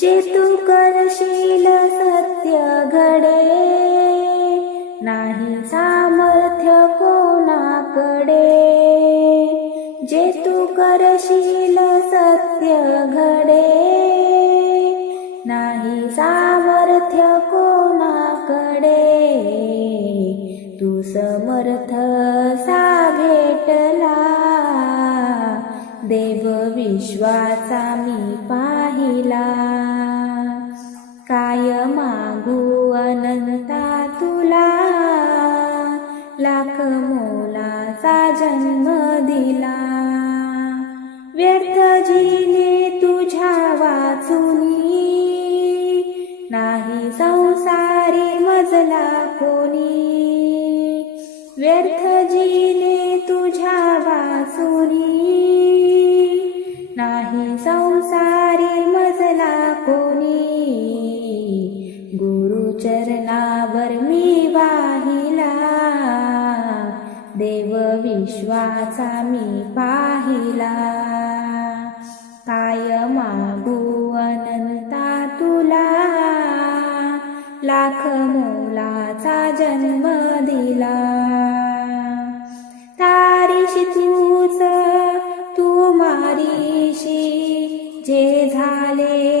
जे तू करशील सत्य घडे नाही सामर्थ्य कोणाकडे. जे तू करशील सत्य घडे नाही सामर्थ्य कोणाकडे. तू समर्थ सा भेटला. देव विश्वाचा मी पाहिला. काय मागू अनंता तुला? लाख मोलाचा जन्म दिला. व्यर्थ जिने तुझ्या वाचुनी. नाही संसारी मजला कोणी. व्यर्थ जी चरणावर मी वाहिला. देव विश्वाचा मी पाहिला. काय मागू अनंता तुला? लाख मोलाचा जन्म दिला. तारीशी तूच तू मारीशी जे झाले